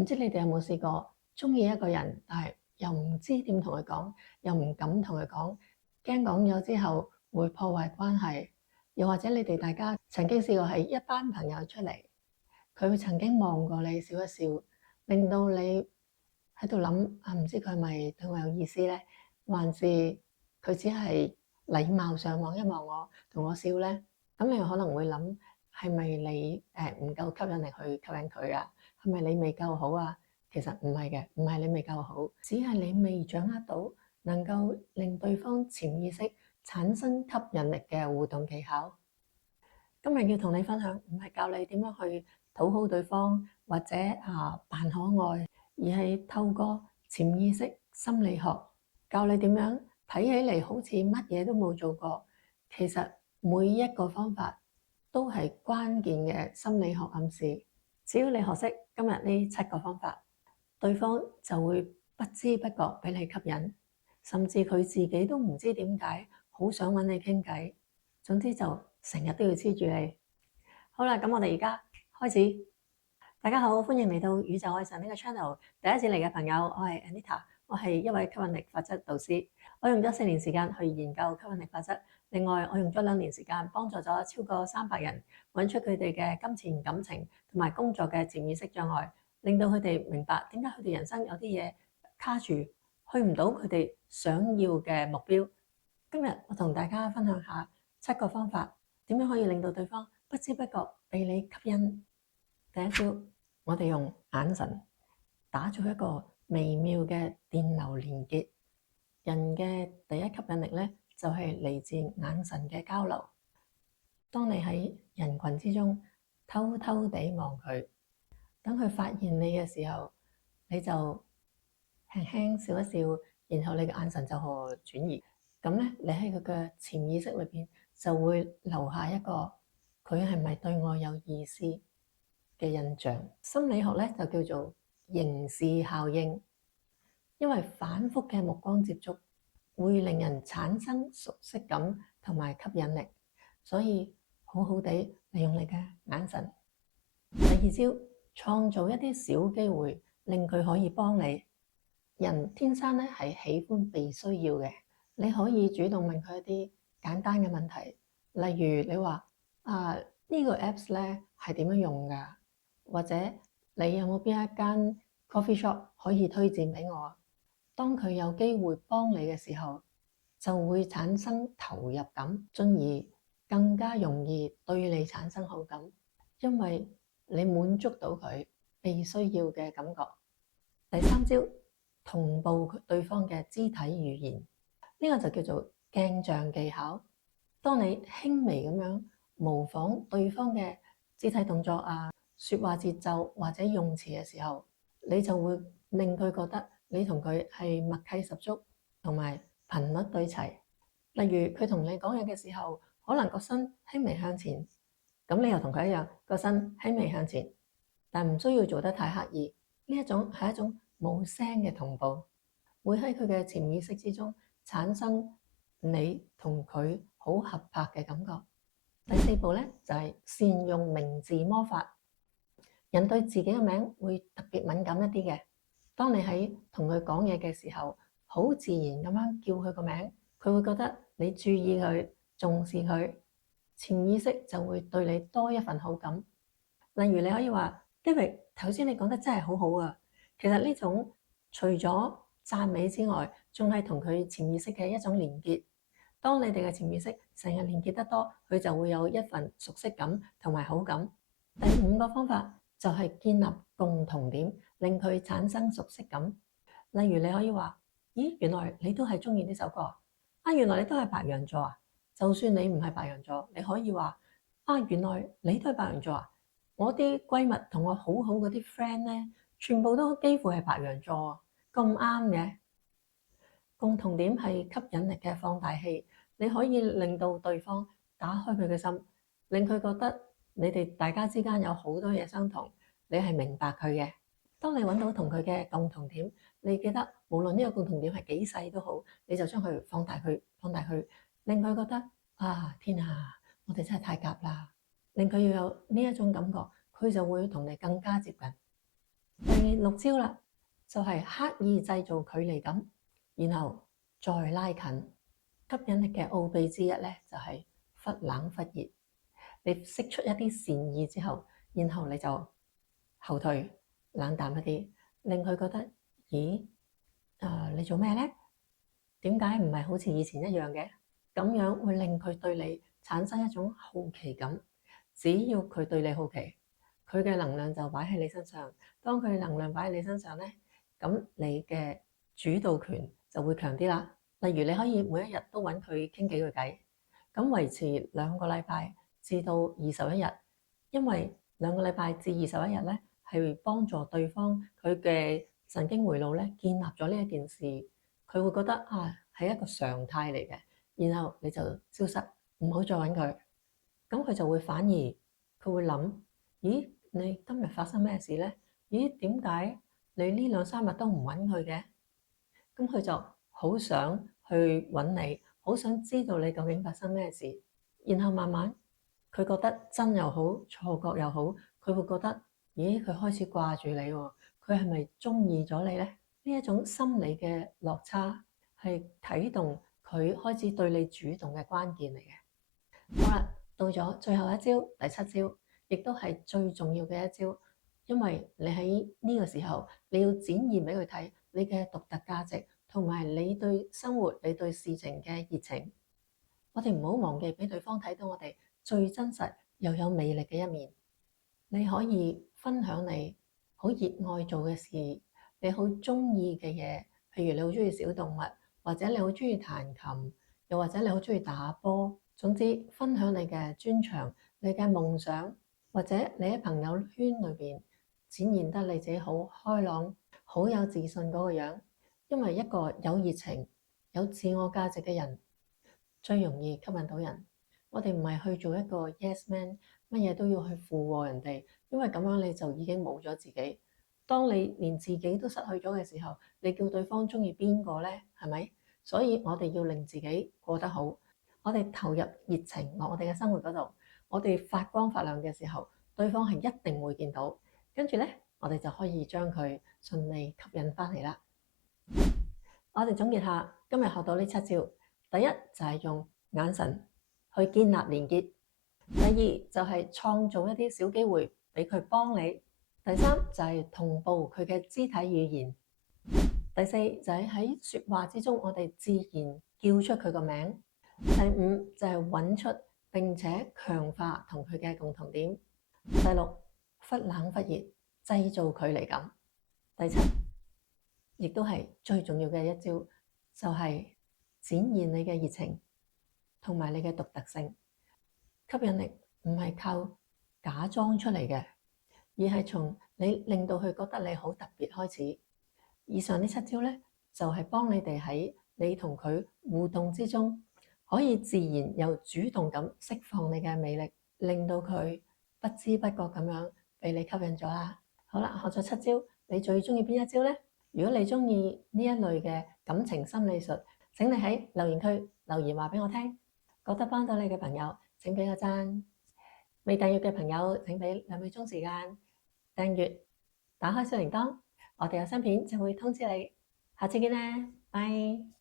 唔知你哋有冇試過中意一個人，但係又唔知點同佢講，又唔敢同佢講，驚講咗之後會破壞關係。又或者你哋大家曾經試過係一班朋友出嚟，佢會曾經望過你笑一笑，令到你喺度諗啊，唔知佢係咪對我有意思咧，還是佢只係禮貌上望一望我，同我笑咧？咁你可能會諗，係咪你唔夠吸引力去吸引佢啊？係咪你未夠好啊？其實唔係嘅，唔係你未夠好，只係你未掌握到能夠令對方潛意識產生吸引力嘅互動技巧。今日要同你分享，唔係教你點樣去討好對方或者扮可愛，而係透過潛意識心理學教你點樣睇起嚟好似乜嘢都冇做過，其實每一個方法都係關鍵嘅心理學暗示。只要你學識今日呢7個方法，對方就會不知不覺俾你吸引，甚至佢自己都唔知點解好想揾你傾偈。總之就成日都要黐住你。好啦，咁我哋而家開始。大家好，歡迎嚟到宇宙愛神呢個 channel。第一次嚟嘅朋友，我係 Anita，我係一位吸引力法則導師。我用咗4年時間去研究吸引力法則，另外我用咗2年時間幫助咗超過300人揾出佢哋嘅金錢、感情同埋工作嘅潛意識障礙，令到佢哋明白點解佢哋人生有啲嘢卡住，去唔到佢哋想要嘅目標。今日我同大家分享下7個方法，點樣可以令到對方不知不覺被你吸引。第一招，我哋用眼神打造一個微妙嘅電流連結。人嘅第一吸引力咧，就係嚟自眼神嘅交流。當你喺人群之中偷偷地望佢，等佢發現你嘅時候，你就輕輕笑一笑，然後你嘅眼神就會轉移。咁咧，你喺佢嘅潛意識裏邊就會留下一個佢係咪對我有意思嘅印象。心理學咧就叫做凝視效應，因為反覆嘅目光接觸會令人產生熟悉感同埋吸引力，所以好好地利用你嘅眼神。第二招，創造一啲小機會令佢可以幫你。人天生咧係喜歡被需要嘅，你可以主動問佢一啲簡單嘅問題，例如你話呢個 apps 咧係點樣用㗎？或者你有冇邊一間 coffee shop 可以推薦俾我？當佢有機會幫你嘅時候，就會產生投入感，進而更加容易對你產生好感，因為你滿足到佢被需要嘅感覺。第三招，同步對方嘅肢體語言，呢個就叫做鏡像技巧。當你輕微咁樣模仿對方嘅肢體動作說話節奏或者用詞嘅時候，你就會令佢覺得你同佢係默契十足，同埋頻率對齊。例如佢同你講嘢嘅時候，可能個身輕微向前，咁你又同佢一樣個身輕微向前，但唔需要做得太刻意。呢一種係一種冇聲嘅同步，會喺佢嘅潛意識之中產生你同佢好合拍嘅感覺。第4步咧就係善用名字魔法。人對自己嘅名會特別敏感一啲嘅。當你喺同佢講嘢嘅時候，好自然咁樣叫佢個名，佢會覺得你注意佢、重視佢，潛意識就會對你多一份好感。例如你可以話：David，頭先你講得真係好好啊！其實呢種除咗讚美之外，仲係同佢潛意識嘅一種連結。當你哋嘅潛意識成日連結得多，佢就會有一份熟悉感同埋好感。第5個方法就係建立共同點，令佢產生熟悉感。例如你可以話：咦，原來你都係中意呢首歌啊！原來你都係白羊座啊！就算你唔係白羊座，你可以話：原來你都係白羊座啊！我啲閨蜜同我好好嗰啲 friend 咧，全部都幾乎係白羊座，咁啱嘅。共同點係吸引力嘅放大器，你可以令到對方打開佢嘅心，令佢覺得你哋大家之間有好多嘢相同，你係明白佢嘅。當你揾到同佢嘅共同點，你記得無論呢個共同點係幾細都好，你就將佢放大佢，放大佢，令佢覺得天啊，我哋真係太夾啦，令佢要有呢一種感覺，佢就會同你更加接近。第六招啦，就係刻意製造距離感，然後再拉近。吸引力嘅奧秘之一咧，就係忽冷忽熱。你釋出一啲善意之後，然後你就後退、冷淡一啲，令佢覺得，咦，你做咩咧？點解唔係好似以前一樣嘅？咁樣會令佢對你產生一種好奇感。只要佢對你好奇，佢嘅能量就擺喺你身上。當佢能量擺喺你身上咧，咁你嘅主導權就會強啲啦。例如你可以每一日都揾佢傾幾句偈，咁維持2個禮拜至到21日，因為2個禮拜至21日咧係幫助對方佢嘅神經回路咧建立咗呢一件事，佢會覺得係一個常態嚟嘅，然後你就消失，唔好再揾佢，咁佢就會反而佢會諗，咦，你今日發生咩事咧？咦，點解你呢2-3日都唔揾佢嘅？咁佢就好想去揾你，好想知道你究竟發生咩事，然後慢慢佢覺得真又好，錯覺又好，佢會覺得，咦，佢開始掛住你喎，佢係咪中意咗你咧？呢一種心理嘅落差係啟動佢開始對你主動嘅關鍵嚟嘅。好啦，到咗最後一招，第7招，亦都係最重要嘅一招，因為你喺呢個時候你要展現俾佢睇你嘅獨特價值，同埋你對生活、你對事情嘅熱情。我哋唔好忘記俾對方睇到我哋最真實又有魅力嘅一面。你可以分享你好熱愛做嘅事，你好中意嘅嘢，譬如你好中意小動物，或者你好中意彈琴，又或者你好中意打波。總之，分享你嘅專長、你嘅夢想，或者你喺朋友圈裏邊展現得你自己好開朗、好有自信嗰個樣。因為一個有熱情、有自我價值嘅人，最容易吸引到人。我哋唔係去做一個 yes man，乜嘢都要去附和人哋，因為咁樣你就已經冇咗自己。當你連自己都失去咗嘅時候，你叫對方中意邊個呢？係咪？所以我哋要令自己過得好，我哋投入熱情落我哋嘅生活嗰度，我哋發光發亮嘅時候，對方係一定會見到。跟住呢，我哋就可以將佢順利吸引翻嚟啦。我哋總結下，今日學到呢7招。第一就係用眼神去建立連結，第二就係創造一啲小機會俾佢幫你，第三就係同步佢嘅肢體語言，第四就係喺說話之中我哋自然叫出佢個名，第五就係揾出並且強化同佢嘅共同點，第六忽冷忽熱製造距離感，第七亦都係最重要嘅一招，就係展現你嘅熱情同埋你嘅獨特性。吸引力唔係靠假裝出嚟嘅，而係從你令到佢覺得你好特別開始。以上呢7招咧，就係幫你哋喺你同佢互動之中，可以自然又主動咁釋放你嘅魅力，令到佢不知不覺咁樣被你吸引咗啦。好啦，學咗7招，你最中意邊一招呢？如果你中意呢一類嘅感情心理術，請你喺留言區留言話俾我聽。覺得幫到你嘅朋友，請俾個讚。未訂閱嘅朋友，請俾2秒鐘時間訂閱，打開小鈴鐺，我哋有新片就會通知你。下次見啦，拜。